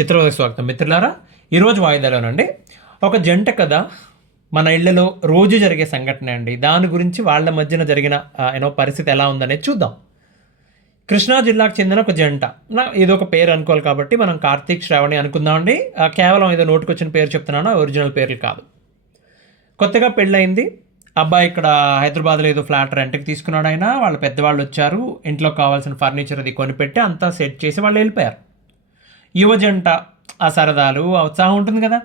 చిత్రవదకు స్వాగతం మిత్రులారా. ఈరోజు వాయిదాలోనండి ఒక జంట కథ మన ఇళ్లలో రోజు జరిగే సంఘటన అండి. దాని గురించి వాళ్ళ మధ్యన జరిగిన పరిస్థితి ఎలా ఉందనేది చూద్దాం. కృష్ణా జిల్లాకు చెందిన ఒక జంట, ఏదో ఒక పేరు అనుకోవాలి కాబట్టి మనం కార్తీక్ శ్రావణి అనుకుందామండి. కేవలం ఏదో నోటుకొచ్చిన పేరు చెప్తున్నాను, ఒరిజినల్ పేర్లు కాదు. కొత్తగా పెళ్ళయింది. అబ్బాయి ఇక్కడ హైదరాబాద్లో ఏదో ఫ్లాట్ రెంట్కి తీసుకున్నాడు. ఆయన వాళ్ళ పెద్దవాళ్ళు వచ్చారు, ఇంట్లో కావాల్సిన ఫర్నిచర్ అది కొనిపెట్టి అంతా సెట్ చేసి వాళ్ళు వెళ్ళిపోయారు. యువజంట, ఆ సరదాలు, ఆ ఉత్సాహం ఉంటుంది కదా.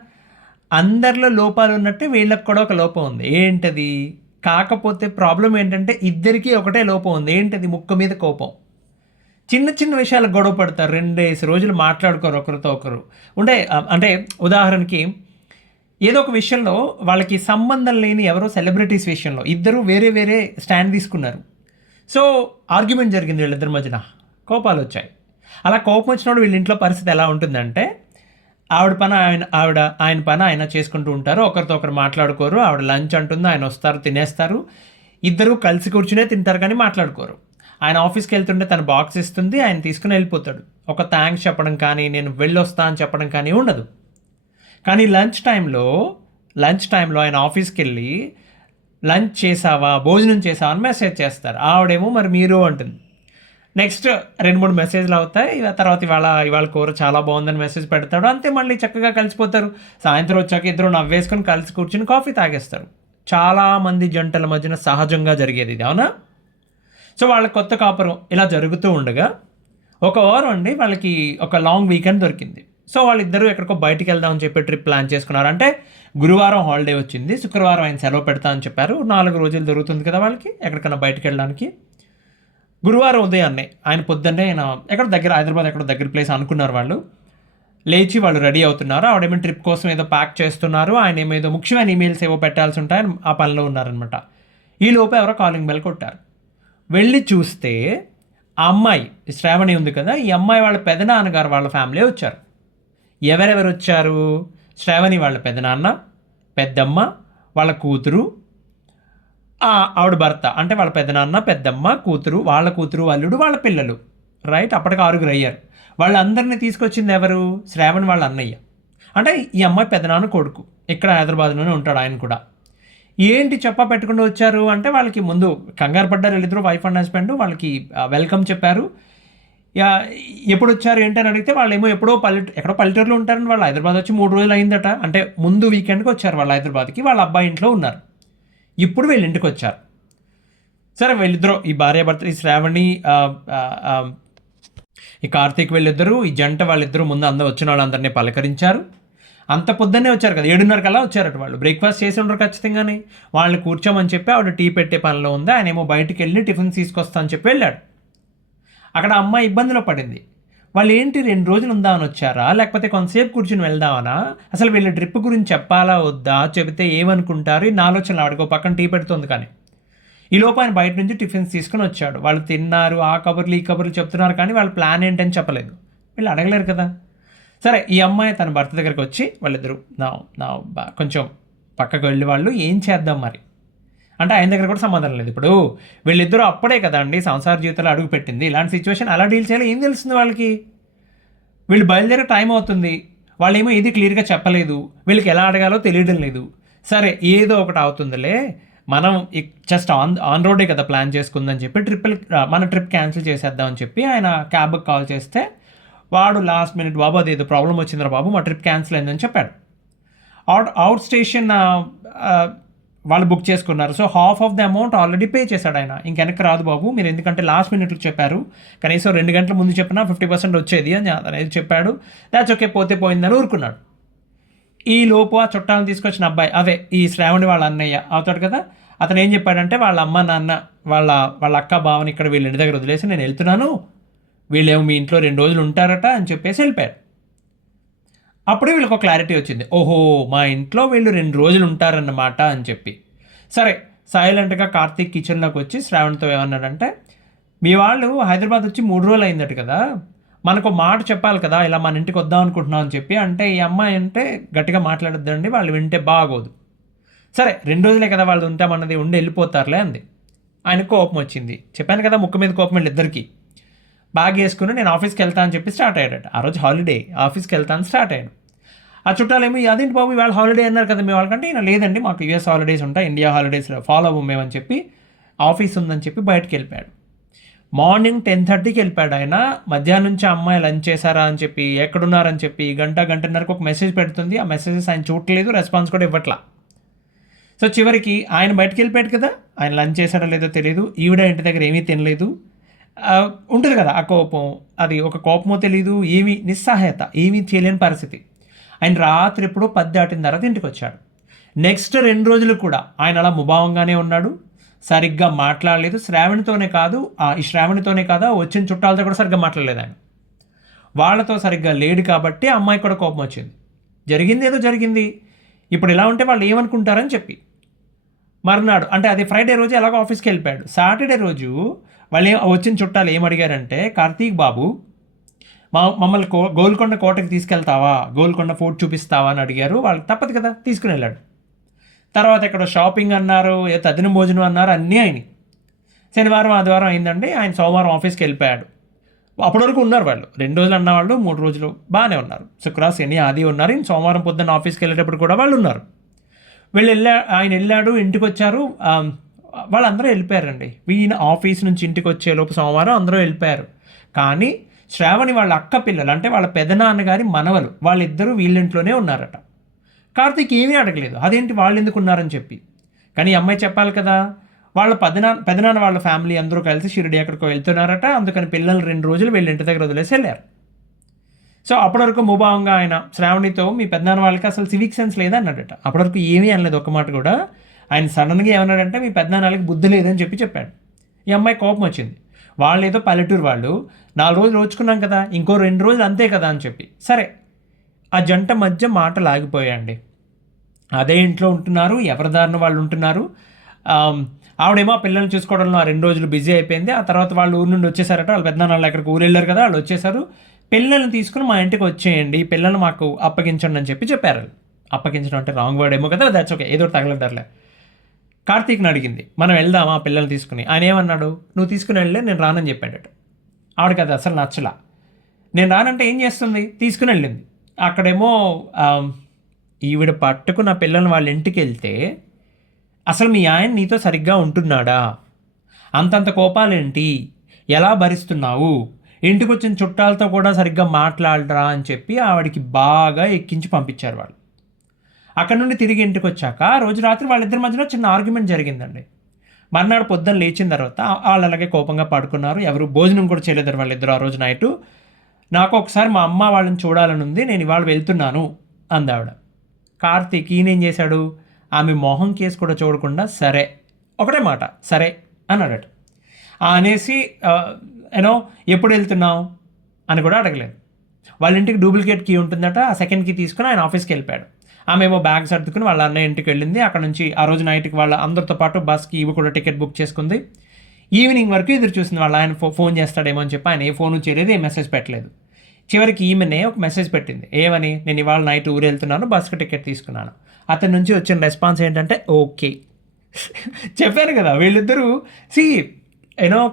అందరిలో లోపాలు ఉన్నట్టే వీళ్ళకి కూడా ఒక లోపం ఉంది. ఏంటది? కాకపోతే ప్రాబ్లం ఏంటంటే ఇద్దరికీ ఒకటే లోపం ఉంది. ఏంటది? ముక్క మీద కోపం. చిన్న చిన్న విషయాలకు గొడవ పడతారు, 2 రోజులు మాట్లాడుకోరు ఒకరితో ఒకరు. అంటే ఉదాహరణకి ఏదో ఒక విషయంలో వాళ్ళకి సంబంధం లేని ఎవరో సెలబ్రిటీస్ విషయంలో ఇద్దరు వేరే వేరే స్టాండ్ తీసుకున్నారు. సో ఆర్గ్యుమెంట్ జరిగింది వీళ్ళిద్దరి మధ్యన, కోపాలు వచ్చాయి. అలా కోపం వచ్చినప్పుడు వీళ్ళ ఇంట్లో పరిస్థితి ఎలా ఉంటుందంటే ఆయన పని ఆయన చేసుకుంటూ ఉంటారు, ఒకరితో ఒకరు మాట్లాడుకోరు. ఆవిడ లంచ్ అంటుంది, ఆయన వస్తారు తినేస్తారు, ఇద్దరు కలిసి కూర్చునే తింటారు కానీ మాట్లాడుకోరు. ఆయన ఆఫీస్కి వెళ్తుంటే తన బాక్స్ ఇస్తుంది, ఆయన తీసుకుని వెళ్ళిపోతాడు. ఒక థ్యాంక్స్ చెప్పడం కానీ నేను వెళ్ళొస్తా అని చెప్పడం కానీ ఉండదు. కానీ లంచ్ టైంలో ఆయన ఆఫీస్కి వెళ్ళి లంచ్ చేసావా, భోజనం చేసావా అని మెసేజ్ చేస్తారు. ఆవిడేమో మరి మీరు అంటుంది. నెక్స్ట్ 2-3 మెసేజ్లు అవుతాయి. తర్వాత ఇవాళ కూర చాలా బాగుందని మెసేజ్ పెడతాడు. అంతే, మళ్ళీ చక్కగా కలిసిపోతారు. సాయంత్రం వచ్చాక ఇద్దరు నవ్వేసుకొని కలిసి కూర్చుని కాఫీ తాగేస్తారు. చాలామంది జంటల మధ్యన సహజంగా జరిగేది ఇది, అవునా? సో వాళ్ళ కొత్త కాపురం ఇలా జరుగుతూ ఉండగా ఒక వారం అండి వాళ్ళకి ఒక లాంగ్ వీకెండ్ దొరికింది. సో వాళ్ళిద్దరూ ఎక్కడికో బయటికి వెళ్దామని చెప్పి ట్రిప్ ప్లాన్ చేసుకున్నారు. అంటే గురువారం హాలిడే వచ్చింది, శుక్రవారం ఆయన సెలవు పెడతా అని చెప్పారు. 4 రోజులు దొరుకుతుంది కదా వాళ్ళకి ఎక్కడికైనా బయటికి వెళ్ళడానికి. గురువారం ఉదయాన్నే ఆయన పొద్దున్నే హైదరాబాద్ ఎక్కడో దగ్గర ప్లేస్ అనుకున్నారు. వాళ్ళు లేచి వాళ్ళు రెడీ అవుతున్నారు. ఆవిడేమో ట్రిప్ కోసం ఏదో ప్యాక్ చేస్తున్నారు, ఆయన ఏమేదో ముఖ్యమైన ఈమెయిల్స్ ఏవో పెట్టాల్సి ఉంటాయని ఆ పనిలో ఉన్నారనమాట. ఈ లోపు ఎవరో కాలింగ్ బెల్ కొట్టారు. వెళ్ళి చూస్తే ఆ అమ్మాయి శ్రావణి ఉంది కదా, ఈ అమ్మాయి వాళ్ళ పెదనాన్నగారు వాళ్ళ ఫ్యామిలీ వచ్చారు. ఎవరెవరు వచ్చారు? శ్రావణి వాళ్ళ పెదనాన్న, పెద్దమ్మ, వాళ్ళ కూతురు, ఆవిడ భర్త, అంటే వాళ్ళ పెదనాన్న, పెద్దమ్మ, కూతురు, వాళ్ళ కూతురు, అల్లుడు, వాళ్ళ పిల్లలు. రైట్, అప్పటికి 6 అయ్యారు. వాళ్ళందరినీ తీసుకొచ్చింది ఎవరు? శ్రావణి వాళ్ళ అన్నయ్య. అంటే ఈ అమ్మాయి పెదనాన్న కొడుకు, ఇక్కడ హైదరాబాద్లోనే ఉంటాడు ఆయన కూడా. ఏంటి పెట్టుకుంటూ వచ్చారు అంటే వాళ్ళకి ముందు కంగారు పడ్డారు వీళ్ళిద్దరు, వైఫ్ అండ్ హస్బెండ్. వాళ్ళకి వెల్కమ్ చెప్పారు. ఎప్పుడు వచ్చారు ఏంటని అడిగితే వాళ్ళేమో ఎక్కడో పల్లెటూరులో ఉంటారని వాళ్ళు హైదరాబాద్ వచ్చి 3 రోజులు అయిందట. అంటే ముందు వీకెండ్కి వచ్చారు వాళ్ళు హైదరాబాద్కి. వాళ్ళ అబ్బాయి ఇంట్లో ఉన్నారు. ఇప్పుడు వీళ్ళ ఇంటికి వచ్చారు. సరే, వీళ్ళిద్దరూ ఈ భార్యాభర్త, ఈ శ్రావణి, ఈ కార్తీక్, వీళ్ళిద్దరూ ఈ జంట వాళ్ళిద్దరూ ముందు అందరూ వచ్చిన వాళ్ళందరినీ పలకరించారు. అంత పొద్దున్నే వచ్చారు కదా, 7:30 కల్లా వచ్చారట. వాళ్ళు బ్రేక్ఫాస్ట్ చేసి ఉండరు ఖచ్చితంగానే. వాళ్ళని కూర్చోమని చెప్పి ఆవిడ టీ పెట్టే పనిలో ఉంది, ఆయన ఏమో బయటికి వెళ్ళి టిఫిన్ తీసుకొస్తా అని చెప్పి వెళ్ళాడు. అక్కడ అమ్మాయి ఇబ్బందిలో పడింది. వాళ్ళు ఏంటి 2 రోజులు ఉందామని వచ్చారా, లేకపోతే కొంతసేపు కూర్చుని వెళ్దామనా, అసలు వీళ్ళ ట్రిప్ గురించి చెప్పాలా వద్దా, చెబితే ఏమనుకుంటారు, ఈ ఆలోచనలు ఆవిడకు పక్కన టీ పెడుతుంది. కానీ ఈ లోపు ఆయన బయట నుంచి టిఫిన్స్ తీసుకుని వచ్చాడు. వాళ్ళు తిన్నారు, ఆ కబుర్లు ఈ కబుర్లు చెప్తున్నారు, కానీ వాళ్ళ ప్లాన్ ఏంటని చెప్పలేదు. వీళ్ళు అడగలేరు కదా. సరే, ఈ అమ్మాయి తన భర్త దగ్గరికి వచ్చి వాళ్ళిద్దరూ కొంచెం పక్కకు వెళ్ళి వాళ్ళు ఏం చేద్దాం మరి అంటే ఆయన దగ్గర కూడా సమాధానం లేదు. ఇప్పుడు వీళ్ళిద్దరూ అప్పుడే కదా అండి సంసార జీవితంలో అడుగు పెట్టింది. ఇలాంటి సిచ్యువేషన్ అలా డీల్ చేయాలి, ఏం తెలుస్తుంది వాళ్ళకి? వీళ్ళు బయలుదేరే టైం అవుతుంది, వాళ్ళు ఏమో ఏది క్లియర్గా చెప్పలేదు, వీళ్ళకి ఎలా అడగాలో తెలియడం లేదు. సరే, ఏదో ఒకటి అవుతుందిలే, మనం జస్ట్ ఆన్ రోడే కదా ప్లాన్ చేసుకుందని చెప్పి మన ట్రిప్ క్యాన్సిల్ చేసేద్దామని చెప్పి ఆయన క్యాబ్కి కాల్ చేస్తే వాడు లాస్ట్ మినిట్, బాబు అదేదో ప్రాబ్లం వచ్చిందిరా బాబు, మా ట్రిప్ క్యాన్సిల్ అయిందని చెప్పాడు. అవుట్ స్టేషన్ వాళ్ళు బుక్ చేసుకున్నారు. So half of the amount already pay చేశాడు ఆయన. వెనక్కి రాదు బాబు మీరు, ఎందుకంటే లాస్ట్ మినిట్లో చెప్పారు, కనీసం 2 గంటల ముందు చెప్పినా 50% వచ్చేది అని అనేది చెప్పాడు. దాట్స్ ఓకే, పోతే పోయిందని ఊరుకున్నాడు. ఈ లోపు ఆ చుట్టాలను తీసుకొచ్చిన అబ్బాయి, ఈ శ్రావణి వాళ్ళ అన్నయ్య అవుతాడు కదా, అతను ఏం చెప్పాడంటే వాళ్ళ అమ్మ నాన్న వాళ్ళ అక్క బావని ఇక్కడ వీళ్ళ ఇంటి దగ్గర వదిలేసి నేను వెళ్తున్నాను, వీళ్ళేమో మీ ఇంట్లో 2 రోజులు ఉంటారట అని చెప్పేసి వెళ్ళిపోయారు. అప్పుడే వీళ్ళకి ఒక క్లారిటీ వచ్చింది, ఓహో మా ఇంట్లో వీళ్ళు 2 రోజులు ఉంటారన్నమాట అని చెప్పి. సరే, సైలెంట్గా కార్తీక్ కిచెన్లోకి వచ్చి శ్రావణితో ఏమన్నాడంటే, మీ వాళ్ళు హైదరాబాద్ వచ్చి 3 రోజులు అయిందట కదా, మనకు మాట చెప్పాలి కదా, ఇలా మన ఇంటికి వద్దాం అనుకుంటున్నాం అని చెప్పి. అంటే ఈ అమ్మాయి అంటే గట్టిగా మాట్లాడొద్దండి, వాళ్ళు వింటే బాగోదు. సరే, 2 రోజులే కదా వాళ్ళు ఉంటామన్నది, ఉండి వెళ్ళిపోతారులే అంది. ఆయన కోపం వచ్చింది. చెప్పాను కదా, ముక్కు మీద కోపం వీళ్ళిద్దరికీ. బ్యాగ్ వేసుకుని నేను ఆఫీస్కి వెళ్తా అని చెప్పి స్టార్ట్ అయ్యాడట. ఆ రోజు హాలిడే, ఆఫీస్కి వెళ్తాను స్టార్ట్ అయ్యాడు. ఆ చుట్టాలేమో అదేంటి బాబు ఇవాళ హాలిడే అన్నారు కదా మీ వాళ్ళకంటే, ఈయన లేదండి మాకు యూఎస్ హాలిడేస్ ఉంటాయి, ఇండియా హాలిడేస్ ఫాలో అవ్వం మేమని చెప్పి ఆఫీస్ ఉందని చెప్పి బయటకు వెళ్ళిపోయాడు. మార్నింగ్ 10:30కి వెళ్ళిపోయాడు ఆయన. మధ్యాహ్నం నుంచి అమ్మాయి లంచ్ చేశారా అని చెప్పి, ఎక్కడున్నారని చెప్పి గంటన్నరకు ఒక మెసేజ్ పెడుతుంది. ఆ మెసేజెస్ ఆయన చూడలేదు, రెస్పాన్స్ కూడా ఇవ్వట్లా. సో చివరికి ఆయన బయటకు వెళ్ళిపోయాడు కదా, ఆయన లంచ్ చేశాడో లేదో తెలియదు, ఈవిడ ఇంటి దగ్గర ఏమీ తినలేదు. ఉంటుంది కదా ఆ కోపం, అది ఒక కోపమో తెలియదు, ఏమీ నిస్సహాయత, ఏమీ చేయలేని పరిస్థితి. ఆయన రాత్రి ఎప్పుడో 10 దాటిన తర్వాత ఇంటికి వచ్చాడు. నెక్స్ట్ 2 రోజులు కూడా ఆయన అలా ముభావంగానే ఉన్నాడు, సరిగ్గా మాట్లాడలేదు. ఈ శ్రావణితోనే కాదు వచ్చిన చుట్టాలతో కూడా సరిగ్గా మాట్లాడలేదు ఆయన. వాళ్ళతో సరిగ్గా లేడు కాబట్టి అమ్మాయికి కూడా కోపం వచ్చింది. జరిగింది ఏదో జరిగింది, ఇప్పుడు ఇలా ఉంటే వాళ్ళు ఏమనుకుంటారని చెప్పి మర్నాడు, అంటే అది ఫ్రైడే రోజు ఎలాగో ఆఫీస్కి వెళ్ళిపోయాడు. సాటర్డే రోజు వాళ్ళు వచ్చిన చుట్టాలు ఏమడిగారంటే, కార్తీక్ బాబు మమ్మల్ని గోల్కొండ కోటకి తీసుకెళ్తావా, గోల్కొండ ఫోర్ట్ చూపిస్తావా అని అడిగారు. వాళ్ళు తప్పదు కదా తీసుకుని వెళ్ళాడు. తర్వాత ఇక్కడ షాపింగ్ అన్నారు, తదిన భోజనం అన్నారు, అన్నీ అయినాయి. శనివారం ఆదివారం అయిందండి, ఆయన సోమవారం ఆఫీస్కి వెళ్ళిపోయాడు. అప్పటి వరకు ఉన్నారు వాళ్ళు, 2 రోజులు అన్నవాళ్ళు 3 రోజులు బాగానే ఉన్నారు. శుక్రవారం శని ఆది ఉన్నారు. సోమవారం పొద్దున్న ఆఫీస్కి వెళ్ళేటప్పుడు కూడా వాళ్ళు ఉన్నారు. ఆయన వెళ్ళాడు, ఇంటికి వచ్చారు, వాళ్ళందరూ వెళ్ళిపోయారండి. ఈయన ఆఫీస్ నుంచి ఇంటికి వచ్చేలోపు సోమవారం అందరూ వెళ్ళిపోయారు. కానీ శ్రావణి వాళ్ళ అక్క పిల్లలు, అంటే వాళ్ళ పెదనాన్నగారి మనవలు, వాళ్ళిద్దరూ వీళ్ళింట్లోనే ఉన్నారట. కార్తీక్ ఏమీ అడగలేదు, అదేంటి వాళ్ళు ఎందుకు ఉన్నారని చెప్పి. కానీ ఈ అమ్మాయి చెప్పాలి కదా, వాళ్ళ పెదనాన్న వాళ్ళ ఫ్యామిలీ అందరూ కలిసి షిరిడి ఎక్కడికో వెళ్తున్నారట, అందుకని పిల్లలు 2 రోజులు వీళ్ళ ఇంటి దగ్గర వదిలేసి వెళ్ళారు. సో అప్పటి వరకు ముభావంగా ఆయన శ్రావణితో, మీ పెదనాన్న వాళ్ళకి అసలు సివిక్ సెన్స్ లేదన్నాడట. అప్పటి వరకు ఏమీ అనలేదు ఒక్క మాట కూడా. ఆయన సడన్గా ఏమన్నాడంటే, మీ పెదనాన్న వాళ్ళకి బుద్ధి లేదని చెప్పాడు. ఈ అమ్మాయి కోపం వచ్చింది. వాళ్ళు ఏదో పల్లెటూరు వాళ్ళు, 4 రోజులు ఓచుకున్నాం కదా, ఇంకో 2 రోజులు అంతే కదా అని చెప్పి. సరే, ఆ జంట మధ్య మాటలు ఆగిపోయాయండి. అదే ఇంట్లో ఉంటున్నారు, ఎవరి దారిన వాళ్ళు ఉంటున్నారు. ఆవిడేమో ఆ పిల్లల్ని చూసుకోవడంలో ఆ 2 రోజులు బిజీ అయిపోయింది. ఆ తర్వాత వాళ్ళు ఊరు నుండి వచ్చేసారట, వాళ్ళ పెద్దనాన్న వాళ్ళు ఎక్కడికి ఊరు వెళ్ళారు కదా, వాళ్ళు వచ్చేసారు. పిల్లల్ని తీసుకుని మా ఇంటికి వచ్చేయండి, పిల్లల్ని మాకు అప్పగించండి అని చెప్పారు. అప్పగించడం అంటే రాంగ్ వర్డ్ ఏమో కదా, దాట్స్ ఓకే, ఏదో తగలడ్డారులే. కార్తీక్ని అడిగింది, మనం వెళ్దామా పిల్లల్ని తీసుకుని. ఆయన ఏమన్నాడు, నువ్వు తీసుకుని వెళ్ళే, నేను రానని చెప్పాడట. ఆవిడకి అది అసలు నచ్చలా. నేను రానంటే ఏం చేస్తుంది, తీసుకుని వెళ్ళింది. అక్కడేమో ఈవిడ పట్టుకున్న పిల్లల్ని వాళ్ళ ఇంటికి వెళ్తే, అసలు మీ ఆయన నీతో సరిగ్గా ఉంటున్నాడా, అంతంత కోపాలేంటి, ఎలా భరిస్తున్నావు, ఇంటికి వచ్చిన చుట్టాలతో కూడా సరిగ్గా మాట్లాడరా అని చెప్పి ఆవిడకి బాగా ఎక్కించి పంపించారు వాళ్ళు. అక్కడ నుండి తిరిగి ఇంటికి వచ్చాక రోజు రాత్రి వాళ్ళిద్దరి మధ్యలో చిన్న ఆర్గ్యుమెంట్ జరిగిందండి. మర్నాడు పొద్దున్న లేచిన తర్వాత వాళ్ళు అలాగే కోపంగా పడుకున్నారు. ఎవరు భోజనం కూడా చేయలేదారు వాళ్ళిద్దరు ఆ రోజు నైటు. నాకు ఒకసారి మా అమ్మ వాళ్ళని చూడాలని ఉంది, నేను ఇవాళ వెళ్తున్నాను అందావిడ. కార్తీక్ ఈయనేం చేశాడు, ఆమె మొహం కేసు కూడా చూడకుండా సరే, ఒకటే మాట సరే అన్నాడట. అనేసి ఎప్పుడు వెళ్తున్నావు అని కూడా అడగలేదు. వాళ్ళ ఇంటికి డూప్లికేట్ కీ ఉంటుందట, ఆ సెకండ్ కీ తీసుకుని ఆయన ఆఫీస్కి వెళ్ళిపోయాడు. ఆమె ఏమో బ్యాగ్ సర్దుకుని వాళ్ళ అన్నయ్య ఇంటికి వెళ్ళింది. అక్కడ నుంచి ఆ రోజు నైట్కి వాళ్ళ అందరితో పాటు బస్కి ఇవి కూడా టికెట్ బుక్ చేసుకుంది. ఈవినింగ్ వరకు ఎదురు చూసింది, వాళ్ళ ఆయన ఫోన్ చేస్తాడేమో అని చెప్పి. ఆయన ఏ ఫోను చేయలేదు, ఏ మెసేజ్ పెట్టలేదు. చివరికి ఈమెనే ఒక మెసేజ్ పెట్టింది, ఏమని, నేను ఇవాళ నైట్ ఊరు వెళ్తున్నాను, బస్కి టికెట్ తీసుకున్నాను. అతని నుంచి వచ్చిన రెస్పాన్స్ ఏంటంటే ఓకే. చెప్పాను కదా, వీళ్ళిద్దరూ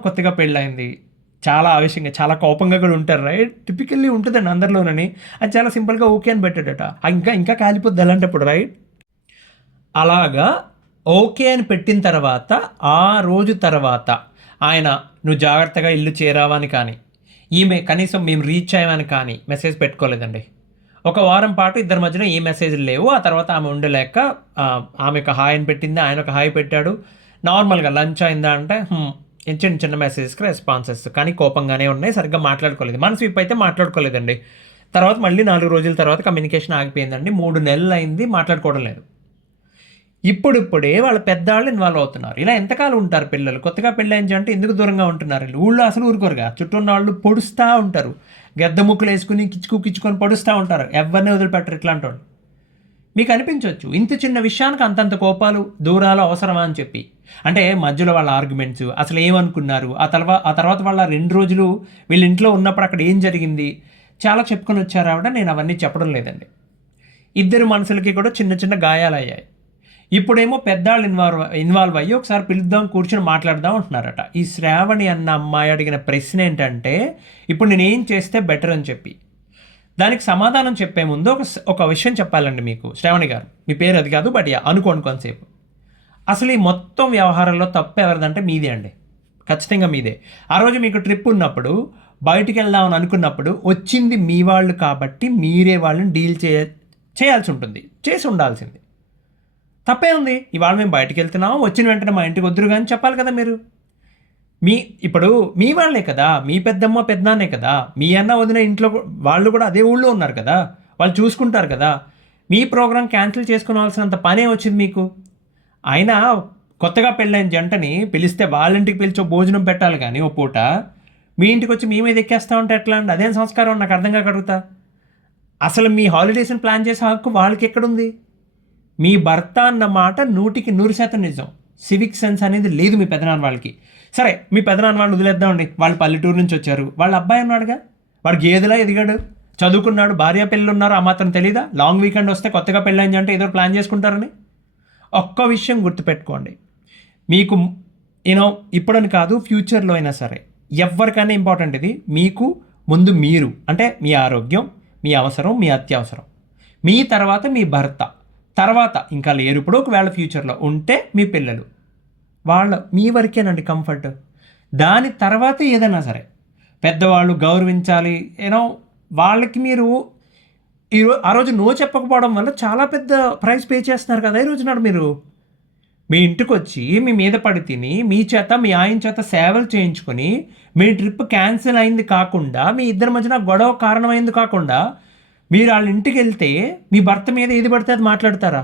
కొత్తగా పెళ్ళయింది, చాలా ఆవేశంగా చాలా కోపంగా కూడా ఉంటారు, రైట్, టిపికల్లీ ఉంటుందండి అందరిలోనని. అది చాలా సింపుల్గా ఓకే అని పెట్టాడట. ఇంకా కాలిపోద్ది అలాంటప్పుడు, రైట్. అలాగా ఓకే అని పెట్టిన తర్వాత ఆ రోజు తర్వాత ఆయన నువ్వు జాగ్రత్తగా ఇల్లు చేరావని కానీ, ఈమె కనీసం మేము రీచ్ అయ్యామని కానీ మెసేజ్ పెట్టుకోలేదండి. ఒక వారం పాటు ఇద్దరి మధ్యన ఏ మెసేజ్లు లేవు. ఆ తర్వాత ఆమె ఉండలేక ఆమె ఒక హాయ్ అని పెట్టింది, ఆయన ఒక హాయ్ పెట్టాడు. నార్మల్గా లంచ్ అయిందా అంటే చిన్న మెసేజ్కి రెస్పాన్సెస్, కానీ కోపంగానే ఉన్నాయి, సరిగ్గా మాట్లాడుకోలేదు. మన స్వీప్ అయితే మాట్లాడుకోలేదండి. తర్వాత మళ్ళీ 4 రోజుల తర్వాత కమ్యూనికేషన్ ఆగిపోయిందండి. 3 నెలలు అయింది, మాట్లాడుకోవడం లేదు. ఇప్పుడిప్పుడే వాళ్ళ పెద్దవాళ్ళు ఇన్వాల్వ్ అవుతున్నారు. ఇలా ఎంతకాలం ఉంటారు పిల్లలు, కొత్తగా పెళ్ళయించి అంటే ఎందుకు దూరంగా ఉంటున్నారు. ఊళ్ళో అసలు ఊరుకోరుగా, చుట్టూ ఉన్న వాళ్ళు పొడుస్తూ ఉంటారు, గద్ద ముక్కులు వేసుకుని కిచ్చుకొని పొడుస్తూ ఉంటారు, ఎవరిని వదిలిపెట్టరు ఇట్లాంటి వాళ్ళు. మీకు అనిపించవచ్చు ఇంత చిన్న విషయానికి అంతంత కోపాలు దూరాలు అవసరమా అని చెప్పి. అంటే మధ్యలో వాళ్ళ ఆర్గ్యుమెంట్స్, అసలు ఏమనుకున్నారు, ఆ తర్వాత వాళ్ళ 2 రోజులు వీళ్ళ ఇంట్లో ఉన్నప్పుడు అక్కడ ఏం జరిగింది చాలా చెప్పుకొని వచ్చారు ఆవిడ. నేను అవన్నీ చెప్పడం లేదండి. ఇద్దరు మనసులకి కూడా చిన్న చిన్న గాయాలు అయ్యాయి. ఇప్పుడేమో పెద్దవాళ్ళు ఇన్వాల్వ్ అయ్యి ఒకసారి పిలుద్దాం కూర్చొని మాట్లాడదాం అంటున్నారట. ఈ శ్రావణి అన్న అమ్మాయి అడిగిన ప్రశ్న ఏంటంటే, ఇప్పుడు నేను ఏం చేస్తే బెటర్ అని చెప్పి. దానికి సమాధానం చెప్పే ముందు ఒక విషయం చెప్పాలండి మీకు. శ్రావణి గారు, మీ పేరు అది కాదు, బట్ అనుకోండి కొంతసేపు. అసలు ఈ మొత్తం వ్యవహారంలో తప్పు ఎవరిదంటే మీదే అండి, ఖచ్చితంగా మీదే. ఆ రోజు మీకు ట్రిప్ ఉన్నప్పుడు బయటికి వెళ్దామని అనుకున్నప్పుడు వచ్చింది మీ వాళ్ళు కాబట్టి మీరే వాళ్ళని డీల్ చేయాల్సి ఉంటుంది, చేసి ఉండాల్సింది. తప్పే ఉంది. ఇవాళ మేము బయటికి వెళ్తున్నాం, వచ్చిన వెంటనే మా ఇంటికి వద్దురు కానీ చెప్పాలి కదా మీరు. ఇప్పుడు మీ వాళ్ళే కదా, మీ పెద్దమ్మ పెద్దనాన్నే కదా, మీ అన్న వదిన ఇంట్లో వాళ్ళు కూడా అదే ఊళ్ళో ఉన్నారు కదా, వాళ్ళు చూసుకుంటారు కదా. మీ ప్రోగ్రాం క్యాన్సిల్ చేసుకోవాల్సినంత పనే వచ్చింది మీకు. అయినా కొత్తగా పెళ్ళైన జంటని పిలిస్తే వాళ్ళ ఇంటికి పిలిచో భోజనం పెట్టాలి కానీ ఓ పూట మీ ఇంటికి వచ్చి మీ మీద ఎక్కేస్తా ఉంటే ఎట్లా అండి? అదేం సంస్కారం నాకు అర్థం కాకడుగుతా. అసలు మీ హాలిడేస్ని ప్లాన్ చేసే హక్కు వాళ్ళకి ఎక్కడుంది? మీ భర్త అన్న మాట 100% నిజం. సివిక్ సెన్స్ అనేది లేదు మీ పెదనాన్న వాళ్ళకి. సరే, మీ పెదనాన్న వాళ్ళు వదిలేద్దామండి, వాళ్ళు పల్లెటూరు నుంచి వచ్చారు, వాళ్ళ అబ్బాయి ఉన్నాడుగా, వాడు గేదెలా ఎదిగాడు, చదువుకున్నాడు, భార్య పిల్లలు ఉన్నారు, ఆ మాత్రం తెలీదా? లాంగ్ వీకెండ్ వస్తే కొత్తగా పెళ్ళైంది అంటే ఏదో ప్లాన్ చేసుకుంటారని. ఒక్క విషయం గుర్తుపెట్టుకోండి, మీకు ఇప్పుడని కాదు ఫ్యూచర్లో అయినా సరే ఎవరికైనా ఇంపార్టెంట్ ఇది. మీకు ముందు మీరు, అంటే మీ ఆరోగ్యం, మీ అవసరం, మీ అత్యవసరం, మీ తర్వాత మీ భర్త, తర్వాత ఇంకా లేరు ఇప్పుడు ఒకవేళ ఫ్యూచర్లో ఉంటే మీ పిల్లలు, మీ వరకేనండి కంఫర్ట్. దాని తర్వాత ఏదైనా సరే పెద్దవాళ్ళు గౌరవించాలి. వాళ్ళకి మీరు ఆ రోజు నో చెప్పకపోవడం వల్ల చాలా పెద్ద ప్రైస్ పే చేస్తున్నారు కదా. ఈ రోజు నాడు మీరు మీ ఇంటికి వచ్చి మీ మీద పడి తిని మీ చేత మీ ఆయన చేత సేవలు చేయించుకొని మీ ట్రిప్ క్యాన్సిల్ అయింది కాకుండా, మీ ఇద్దరి మధ్యన గొడవ కారణమైంది కాకుండా, మీరు వాళ్ళ ఇంటికి వెళ్తే మీ భర్త మీద ఏది పడితే అది మాట్లాడతారా?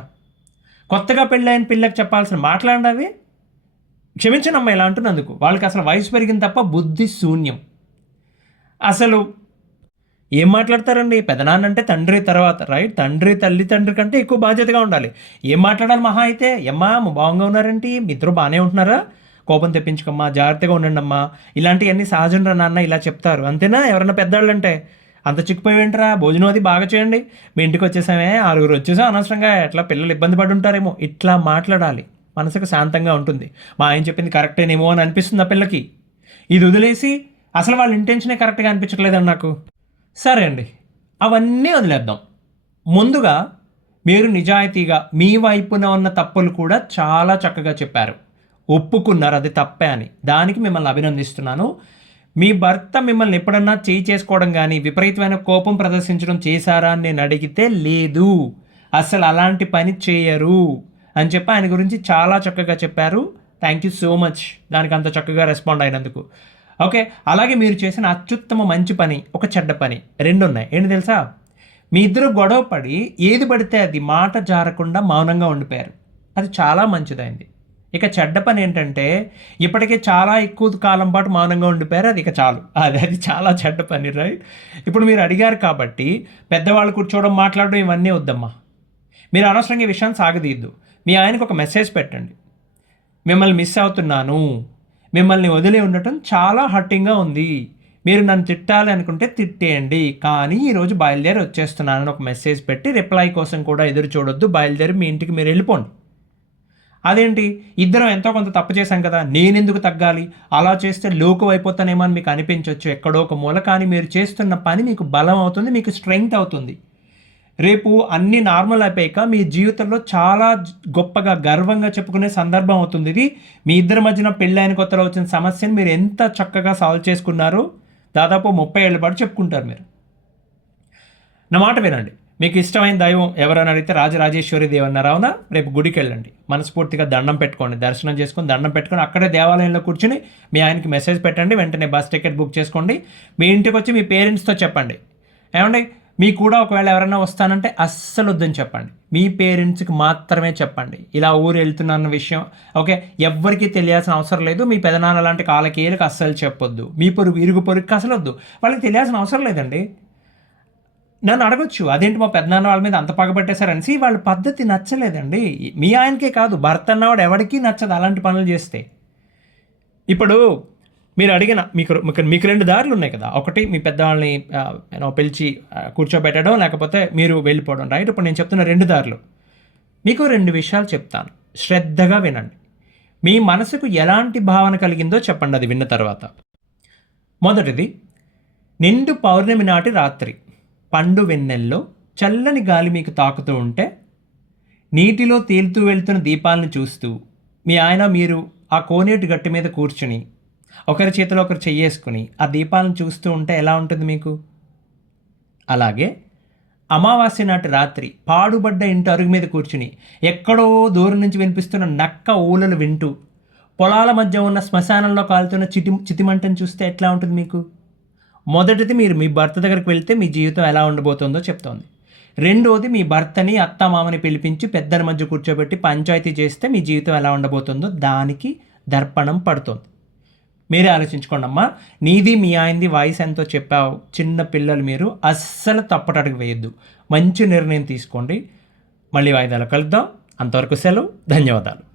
కొత్తగా పెళ్ళైన పిల్లకి చెప్పాల్సిన మాట్లాడవి. క్షమించండి అమ్మ ఇలా అంటున్నందుకు. వాళ్ళకి అసలు వయసు పెరిగింది తప్ప బుద్ధి శూన్యం. అసలు ఏం మాట్లాడతారండి? పెదనాన్న అంటే తండ్రి తర్వాత, రైట్? తండ్రి తండ్రి కంటే ఎక్కువ బాధ్యతగా ఉండాలి. ఏం మాట్లాడాలి మహా అయితే? ఏమ్మా బాగుంగా ఉన్నారేంటి, మీ ఇద్దరు బాగానే ఉంటున్నారా, కోపం తెప్పించుకమ్మా, జాగ్రత్తగా ఉండండి అమ్మా, ఇలాంటివన్నీ సహజం రా నాన్న, ఇలా చెప్తారు అంతేనా? ఎవరన్నా పెద్దవాళ్ళు అంటే అంత చిక్కిపోయేంటరా, భోజనం అది బాగా చేయండి, మీ ఇంటికి వచ్చేసామే, 6 వచ్చేసాం, అనవసరంగా ఎట్లా పిల్లలు ఇబ్బంది పడి ఉంటారేమో, ఇట్లా మాట్లాడాలి. మనసుకు శాంతంగా ఉంటుంది. మా ఆయన చెప్పింది కరెక్టేనేమో అని అనిపిస్తుంది ఆ పిల్లకి. ఇది వదిలేసి అసలు వాళ్ళ ఇంటెన్షనే కరెక్ట్గా అనిపించట్లేదండి నాకు. సరే అండి, అవన్నీ వదిలేద్దాం. ముందుగా మీరు నిజాయితీగా మీ వైపున ఉన్న తప్పులు కూడా చాలా చక్కగా చెప్పారు, ఒప్పుకున్నారు అది తప్పే అని. దానికి మిమ్మల్ని అభినందిస్తున్నాను. మీ భర్త మిమ్మల్ని ఎప్పుడన్నా చేయి చేసుకోవడం కానీ విపరీతమైన కోపం ప్రదర్శించడం చేశారా అని నేను అడిగితే లేదు, అసలు అలాంటి పని చేయరు అని చెప్పి ఆయన గురించి చాలా చక్కగా చెప్పారు. థ్యాంక్ యూ సో మచ్ దానికి అంత చక్కగా రెస్పాండ్ అయినందుకు. ఓకే, అలాగే మీరు చేసిన అత్యుత్తమ మంచి పని, ఒక చెడ్డ పని, 2 ఉన్నాయి. ఏంటి తెలుసా? మీ ఇద్దరు గొడవ పడి ఏది పడితే అది మాట జారకుండా మౌనంగా ఉండిపోయారు. అది చాలా మంచిదైంది. ఇక చెడ్డ పని ఏంటంటే ఇప్పటికే చాలా ఎక్కువ కాలం పాటు మౌనంగా ఉండిపోయారు. అది ఇక చాలు, అది చాలా చెడ్డ పని, రైట్? ఇప్పుడు మీరు అడిగారు కాబట్టి పెద్దవాళ్ళు కూర్చోవడం, మాట్లాడడం ఇవన్నీ వద్దమ్మా. మీరు అనవసరంగా ఈ విషయాన్ని సాగదీయద్దు. మీ ఆయనకు ఒక మెసేజ్ పెట్టండి, మిమ్మల్ని మిస్ అవుతున్నాను, మిమ్మల్ని వదిలి ఉండటం చాలా హర్టింగ్గా ఉంది, మీరు నన్ను తిట్టాలి అనుకుంటే తిట్టేయండి, కానీ ఈరోజు బయలుదేరి వచ్చేస్తున్నానని ఒక మెసేజ్ పెట్టి రిప్లై కోసం కూడా ఎదురు చూడొద్దు, బయలుదేరి మీ ఇంటికి మీరు వెళ్ళిపోండి. అదేంటి, ఇద్దరం ఎంతో కొంత తప్పు చేశాం కదా, నేనెందుకు తగ్గాలి, అలా చేస్తే లోకు అయిపోతానేమో అని మీకు అనిపించవచ్చు ఎక్కడో ఒక మూల. కానీ మీరు చేస్తున్న పని మీకు బలం అవుతుంది, మీకు స్ట్రెంగ్త్ అవుతుంది. రేపు అన్నీ నార్మల్ అయిపోయాక మీ జీవితంలో చాలా గొప్పగా గర్వంగా చెప్పుకునే సందర్భం అవుతుంది ఇది. మీ ఇద్దరి మధ్యన పెళ్ళైన కొత్తలో వచ్చిన సమస్యను మీరు ఎంత చక్కగా సాల్వ్ చేసుకున్నారో దాదాపు 30 ఏళ్ళ పాటు చెప్పుకుంటారు మీరు. నా మాట వినండి, మీకు ఇష్టమైన దైవం ఎవరైనా అడిగితే రాజరాజేశ్వరి దేవన్నారు, అవునా? రేపు గుడికి వెళ్ళండి, మనస్ఫూర్తిగా దండం పెట్టుకోండి, దర్శనం చేసుకొని దండం పెట్టుకొని అక్కడే దేవాలయంలో కూర్చుని మీ ఆయనకి మెసేజ్ పెట్టండి, వెంటనే బస్ టికెట్ బుక్ చేసుకోండి, మీ ఇంటికి వచ్చి మీ పేరెంట్స్తో చెప్పండి. ఏమండి, మీకు కూడా ఒకవేళ ఎవరైనా వస్తానంటే అస్సలు వద్దని చెప్పండి, మీ పేరెంట్స్కి మాత్రమే చెప్పండి ఇలా ఊరు వెళ్తున్న విషయం. ఓకే, ఎవ్వరికీ తెలియాల్సిన అవసరం లేదు. మీ పెదనాన్న లాంటి కాళ్ళకేళ్ళకి అస్సలు చెప్పొద్దు, మీ ఇరుగు పొరుగుకి అసలు వద్దు, వాళ్ళకి తెలియాల్సిన అవసరం లేదండి. నన్ను అడగొచ్చు, అదేంటి మా పెద్దనాన్న వాళ్ళ మీద అంత పగబట్టేశారని. వాళ్ళ పద్ధతి నచ్చలేదండి. మీ ఆయనకే కాదు, భర్త అన్నవాడు ఎవరికీ నచ్చదు అలాంటి పనులు చేస్తే. ఇప్పుడు మీరు అడిగిన మీకు 2 దారులు ఉన్నాయి కదా. ఒకటి, మీ పెద్దవాళ్ళని పిలిచి కూర్చోబెట్టడం, లేకపోతే మీరు వెళ్ళిపోవడం, రైట్? ఇప్పుడు నేను చెప్తున్న 2 దారులు. మీకు 2 విషయాలు చెప్తాను. శ్రద్ధగా వినండి. మీ మనసుకు ఎలాంటి భావన కలిగిందో చెప్పండి అది విన్న తర్వాత. మొదటిది, నిండు పౌర్ణమి నాటి రాత్రి, పండు వెన్నెల్లో చల్లని గాలి మీకు తాకుతూ ఉంటే, నీటిలో తేలుతూ వెళ్తున్న దీపాలను చూస్తూ మీ ఆయన మీరు ఆ కోనేటి గట్టు మీద కూర్చుని ఒకరి చేతిలో ఒకరు చెయ్యేసుకుని ఆ దీపాలను చూస్తూ ఉంటే ఎలా ఉంటుంది మీకు? అలాగే అమావాస్య నాటి రాత్రి పాడుబడ్డ ఇంటి అరుగు మీద కూర్చుని ఎక్కడో దూరం నుంచి వినిపిస్తున్న నక్క ఊలలు వింటూ పొలాల మధ్య ఉన్న శ్మశానంలో కాలుతున్న చితిమంటను చూస్తే ఎట్లా ఉంటుంది మీకు? మొదటిది, మీరు మీ భర్త దగ్గరికి వెళ్తే మీ జీవితం ఎలా ఉండబోతుందో చెప్తోంది. రెండోది, మీ భర్తని అత్తమామని పిలిపించి పెద్దల మధ్య కూర్చోబెట్టి పంచాయతీ చేస్తే మీ జీవితం ఎలా ఉండబోతుందో దానికి దర్పణం పడుతుంది. మీరే ఆలోచించుకోండి అమ్మా. నీది మీ ఆయనది వాయిస్ ఎంతో చెప్పావు. చిన్న పిల్లలు మీరు అస్సలు తప్పటడుగు వేయద్దు. మంచి నిర్ణయం తీసుకోండి. మళ్ళీ వాయిదాలో కలుద్దాం. అంతవరకు సెలవు. ధన్యవాదాలు.